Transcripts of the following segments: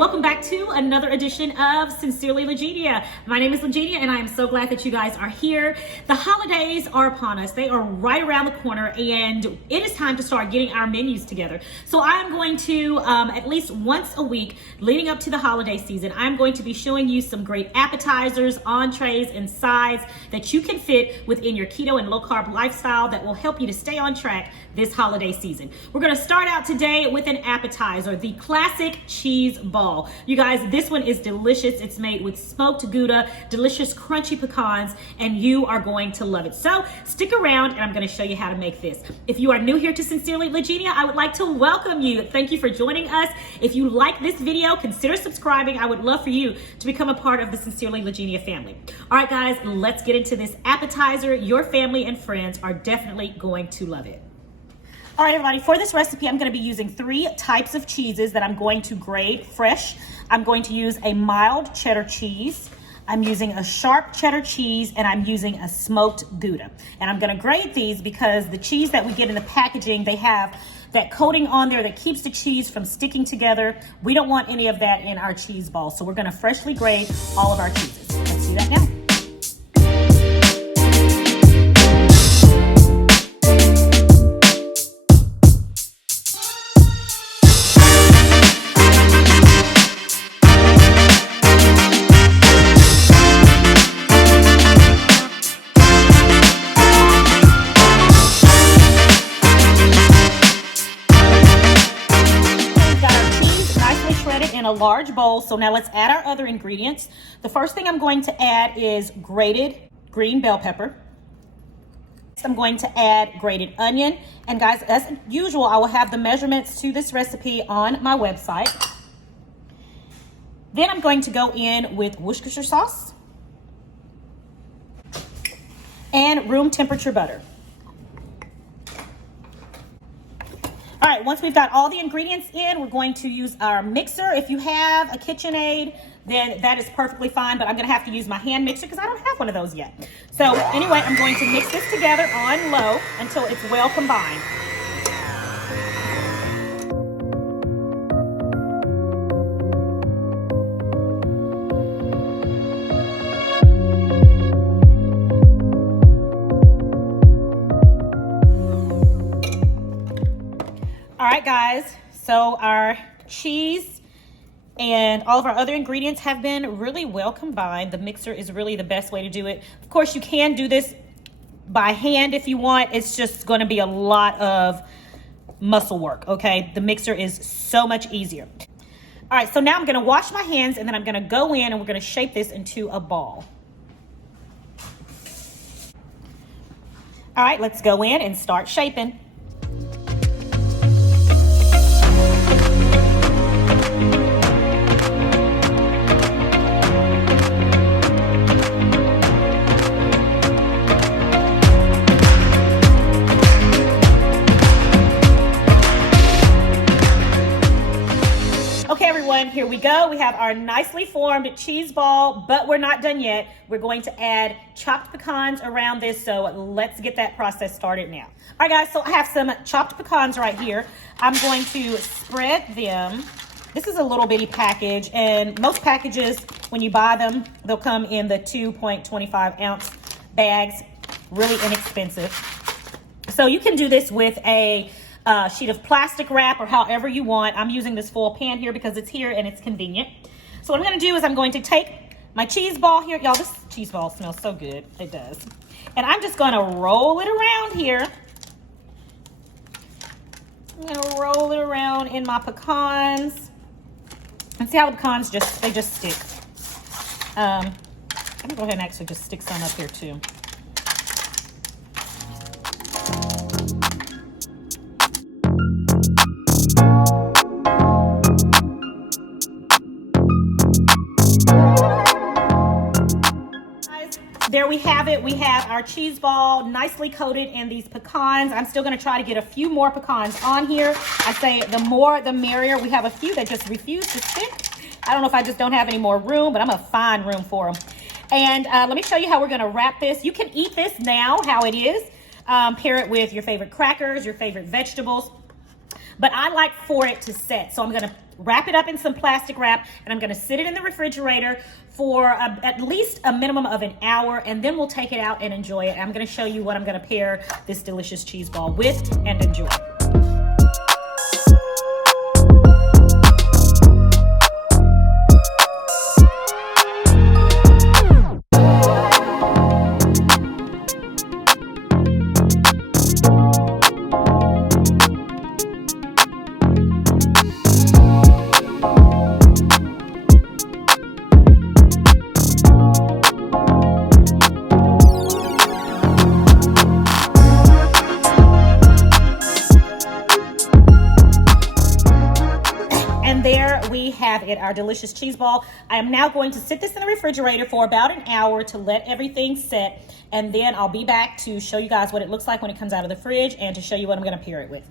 welcome back to another edition of Sincerely Legenia. My name is Legenia and I am so glad that you guys are here. The holidays are upon us. They are right around the corner and it is time to start getting our menus together. So I'm going to, at least once a week leading up to the holiday season, I'm going to be showing you some great appetizers, entrees, and sides that you can fit within your keto and low carb lifestyle that will help you to stay on track this holiday season. We're going to start out today with an appetizer, the classic cheese ball. You guys, this one is delicious. It's made with smoked Gouda, delicious crunchy pecans, and you are going to love it. So stick around and I'm going to show you how to make this. If you are new here to Sincerely Legenia, I would like to welcome you. Thank you for joining us. If you like this video, consider subscribing. I would love for you to become a part of the Sincerely Legenia family. All right, guys, let's get into this appetizer. Your family and friends are definitely going to love it. All right, everybody, for this recipe, I'm going to be using 3 types of cheeses that I'm going to grade fresh. I'm going to use a mild cheddar cheese, I'm using a sharp cheddar cheese, and I'm using a smoked Gouda. And I'm going to grade these because the cheese that we get in the packaging, they have that coating on there that keeps the cheese from sticking together. We don't want any of that in our cheese ball, so we're going to freshly grade all of our cheeses. Let's do that now. In a large bowl. So now let's add our other ingredients. The first thing I'm going to add is grated green bell pepper. Next, I'm going to add grated onion. And guys, as usual, I will have the measurements to this recipe on my website. Then I'm going to go in with Worcestershire sauce and room temperature butter. All right, once we've got all the ingredients in, we're going to use our mixer. If you have a KitchenAid, then that is perfectly fine, but I'm gonna have to use my hand mixer because I don't have one of those yet. So anyway, I'm going to mix this together on low until it's well combined. All right, guys, so our cheese and all of our other ingredients have been really well combined. The mixer is really the best way to do it. Of course, you can do this by hand if you want. It's just going to be a lot of muscle work, okay? The mixer is so much easier. All right, so now I'm going to wash my hands and then I'm going to go in and we're going to shape this into a ball. All right, let's go in and start shaping. Okay, everyone, here we go. We have our nicely formed cheese ball, but we're not done yet. We're going to add chopped pecans around this, so let's get that process started now. All right, guys, so I have some chopped pecans right here. I'm going to spread them. This is a little bitty package, and most packages, when you buy them, they'll come in the 2.25 ounce bags, really inexpensive. So you can do this with a sheet of plastic wrap or however you want. I'm using this foil pan here because it's here and it's convenient. So what I'm going to do is I'm going to take my cheese ball here. Y'all, this cheese ball smells so good. It does. And I'm just going to roll it around here. I'm going to roll it around in my pecans. And see how the pecans they just stick. I'm going to go ahead and actually just stick some up here too. There we have it. We have our cheese ball nicely coated in these pecans. I'm still going to try to get a few more pecans on here. I say the more the merrier. We have a few that just refuse to stick. I don't know if I just don't have any more room, but I'm going to find room for them. And let me show you how we're going to wrap this. You can eat this now how it is. Pair it with your favorite crackers, your favorite vegetables. but I like for it to set. So I'm gonna wrap it up in some plastic wrap, and I'm gonna sit it in the refrigerator for at least a minimum of an hour, and then we'll take it out and enjoy it. I'm gonna show you what I'm gonna pair this delicious cheese ball with and enjoy. And there we have it, our delicious cheese ball. I am now going to sit this in the refrigerator for about an hour to let everything set, and then I'll be back to show you guys what it looks like when it comes out of the fridge and to show you what I'm gonna pair it with.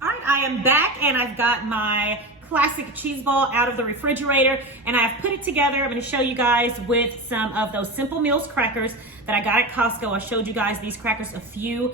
All right, I am back, and I've got my classic cheese ball out of the refrigerator, and I've put it together. I'm gonna show you guys with some of those Simple Meals crackers that I got at Costco. I showed you guys these crackers a few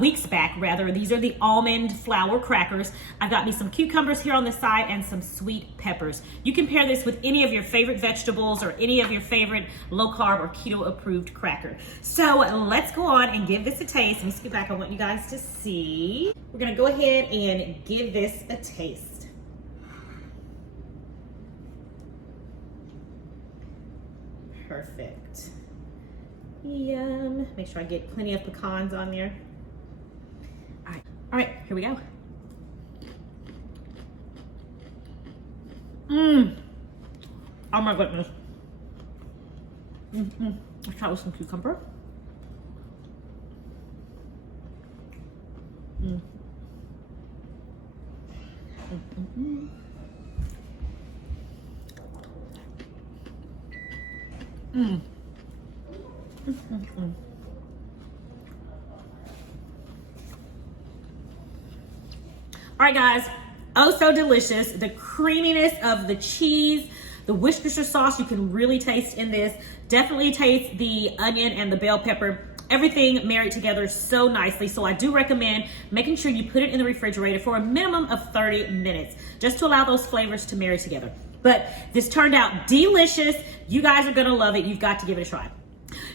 weeks back, rather. These are the almond flour crackers. I've got me some cucumbers here on the side and some sweet peppers. You can pair this with any of your favorite vegetables or any of your favorite low carb or keto approved cracker. So let's go on and give this a taste. Let me scoot back. I want you guys to see. We're gonna go ahead and give this a taste. Perfect. Yum. Make sure I get plenty of pecans on there. All right, here we go. Oh my goodness. Let's try with some cucumber. All right, guys, oh so delicious. The creaminess of the cheese, the Worcestershire sauce you can really taste in this. Definitely taste the onion and the bell pepper. Everything married together so nicely. So I do recommend making sure you put it in the refrigerator for a minimum of 30 minutes, just to allow those flavors to marry together. But this turned out delicious. You guys are gonna love it. You've got to give it a try.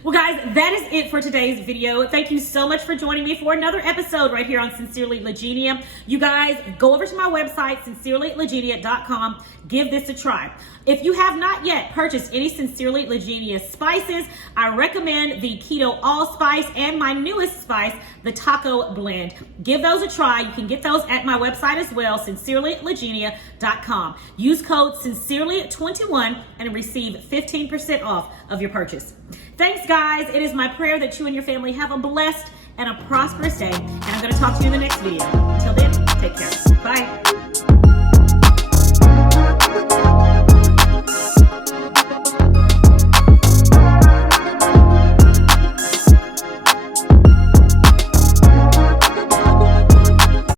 Well, guys, that is it for today's video. Thank you so much for joining me for another episode right here on Sincerely Legenia. You guys, go over to my website, sincerelylegenia.com. Give this a try. If you have not yet purchased any Sincerely Legenia spices, I recommend the Keto Allspice and my newest spice, the Taco Blend. Give those a try. You can get those at my website as well, sincerelylegenia.com. Use code Sincerely21 and receive 15% off of your purchase. Thanks, guys. It is my prayer that you and your family have a blessed and a prosperous day, and I'm going to talk to you in the next video. Until then, take care. Bye.